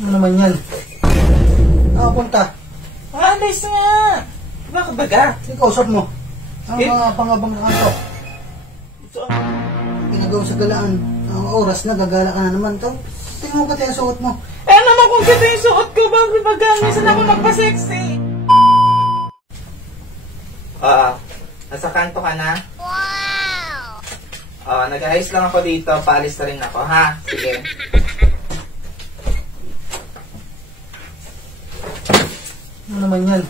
Ano naman yan? Nakapunta. Alis nga! Bakit baga? Ikausap mo. Ang mga pangabang kanto. Saan? Ginagawa sa galaan. Ang oras na, gagala ka na naman to. Tingnan mo pati ang suot mo. Eh naman kung kita yung suot ko, bakit baga? Minsan ako magpa-sexy. Nasa kanto ka na? Wow! Nag-ayos lang ako dito. Paalis na rin ako, ha? Sige. Ano naman yan?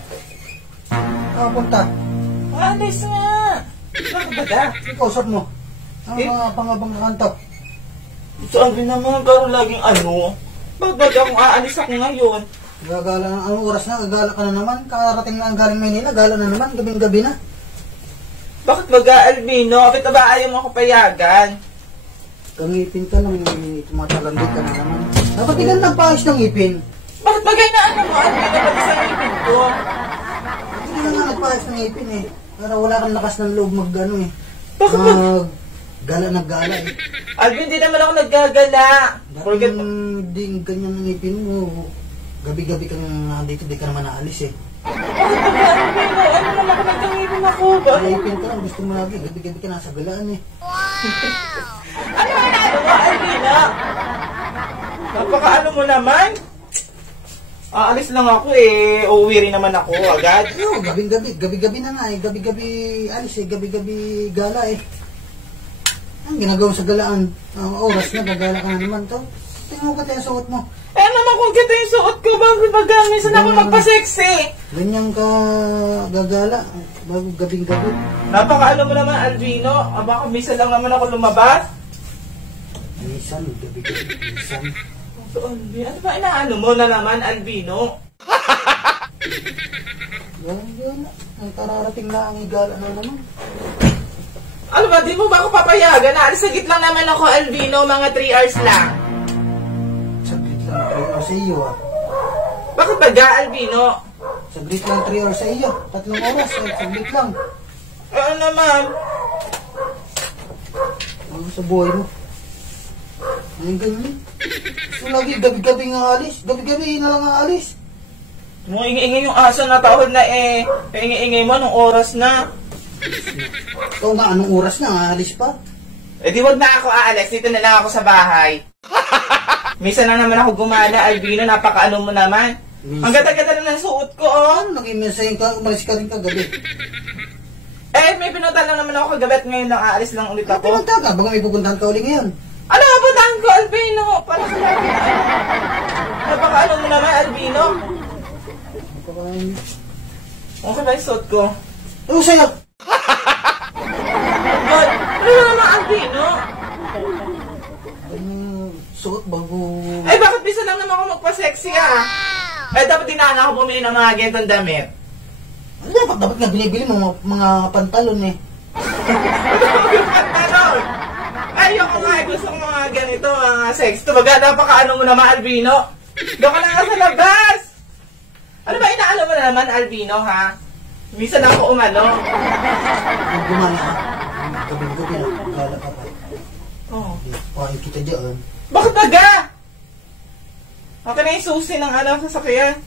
Nakapunta. Alis nga! Bakit baga? Ikausap mo. Ang mga pangabang kanto. Saan din naman garo laging ano? Bakit baga kung aalis ako ngayon? Gagala na. Anong oras na? Gagala ka na naman. Kakarating na ang galing Maynila. Gala na naman. Gabing-gabi na. Bakit baga, Albino? Kapit na ba ayaw mo ako payagan? Kangipin ka lang. Tumatalandi ka na naman. Dapat ilan nagpaayos ng ngipin? Bakit bagay na ano mo? Albino, pati sa ngipin ko? Hindi ka nga nagpaayos ng ngipin eh. Para wala kang lakas ng loob mag-ano eh. Bakit ba? Gala eh. Alvin, hindi naman ako naggagala. Forget mo. Hindi ganyan ang ngipin mo. Gabi-gabi kang nandito, di ka naman naalis eh. Bakit ba, Albino? Ano naman ako nagkangipin ako? Ngipin ka lang, gusto mo lagi. Gabi-gabi ka nasa galaan eh. Ano naman ano mo, Albino? Napaka-ano mo naman? Aalis lang ako eh. Uuwi rin naman ako agad. Oo, gabi-gabi. Gabi-gabi na nga eh. Gabi-gabi alis eh. Gabi-gabi gala eh. Ang ginagawa sa galaan. Ang oras na, gagala ka na naman to. Tingnan mo pati ang suot mo. Eh naman kung kita yung suot ko, bakit baga? Minsan ako magpa-sexy. Ganyan ka gagala. Bago gabing-gabi. Napaka-ano mo naman, Albino? Baka minsan lang naman ako lumabas. Minsan, gabi-gabi. Minsan. So, Albino, ano ba inaano mo na naman, Albino? Gala. Ang kararating na ang igala na naman. Ano ba, di mo ba ako papayagan? Naalis sagit lang naman ako, Albino, mga 3 hours lang. Saglit lang 3 hours sa iyo ah. Bakit baga, Albino? Saglit lang 3 hours sa iyo. 3 oras eh. Saglit lang. Ano naman? Ano sa buhay mo? Ang ganyan. So, lagi gabi-gabi nga alis. Gabi-gabi na lang nga alis. Mo ingi-ingay yung aso na tawag na eh. Ingi-ingay mo nung oras na. Oo nga, anong oras na? Alis pa? Eh di wag na ako aalis. Dito na lang ako sa bahay. Minsan lang naman ako gumala, Albino. Napaka-ano mo naman. Ang ganda-ganda na ng suot ko, oh. Ano, naging mensahe ka, umalis ka rin kagabi. Eh, may pinuntahan lang naman ako kagabi at ngayon lang aalis lang ulit Ano ako. pinunta ka? Baka may pupuntahan ka uli ngayon. Ano nga puntahan ko, Albino? Para sa lagi na ano. Napaka-ano mo naman, Albino. Okay ba yung suot ko? Ano sa'yo? God, ano naman, Albino? Suot bago... Eh, bakit bisa lang naman ako magpa-sexy, ah? Eh, dapat din na ako bumili ng mga gentong damit. Ano dapat nga binibili mo mga pantalon eh. Pantalon! Ayoko nga, gusto ko mga ganito, mga sex. Tumaga, napaka-ano mo naman, Albino? Doon ka na nga sa labas! Ano ba inaano mo na naman, Albino, ha? Minsan ako umano. Ang gumana ka. Gabi-gabi na. Gala ka pa. Oh. Pahin kita dyan. Bakit baga? Okay na yung susi ng ano, sasakyan.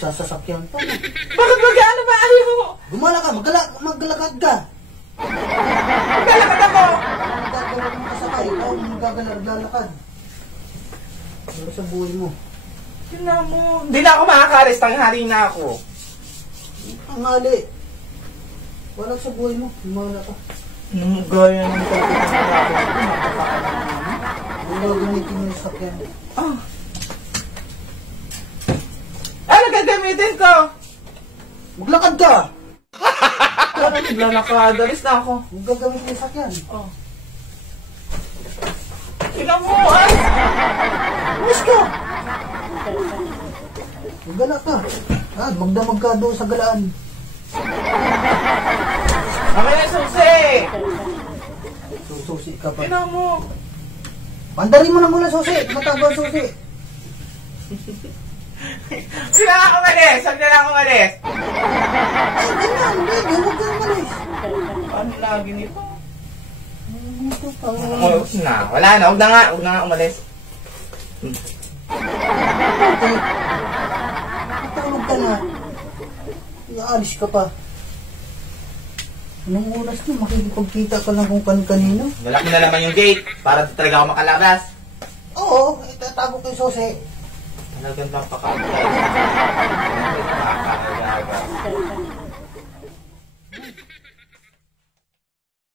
Sasasakyan pa. Bakit baga? Ano ba ayaw mo? Gumala ka. Maglalakad ka. Maglalakad ako. Magagawa mo kasakay. Ikaw maglalakad. Pero sa buhay mo. Tingnan mo. Hindi na ako makakaalis. Tanghali na ako. Ang hali. Walang sa buhay mo. Gumala ka. Gaya ng Wala gamitin mo yung sakyan. Ah. Ano gagamitin ko? Maglakad ka! Ano maglalakad? Alis na ako. Huwag gagamitin yung sakyan. Oh. Tingnan mo, ay! Alis ka! Magala ka. Magdamag ka doon sa galaan. Mamaya yung susi! Susi ka pa. Tingnan mo. Pandarin mo na muna susi. Mataba ang susi. Sila lang umalis! Saan na lang umalis? Ay, ganyan. Hindi. Huwag ka umalis. Ano lagi nito? Ito pa. Wala na. Huwag na nga umalis. Bakit? Tulog ka na. Iaalis ka pa. Anong oras na? Makikipagkita ka lang kung kan-kanino. Malaki na naman yung gate para di talaga ako makalabas. Oo, itatago ko yung sose. Talagang napaka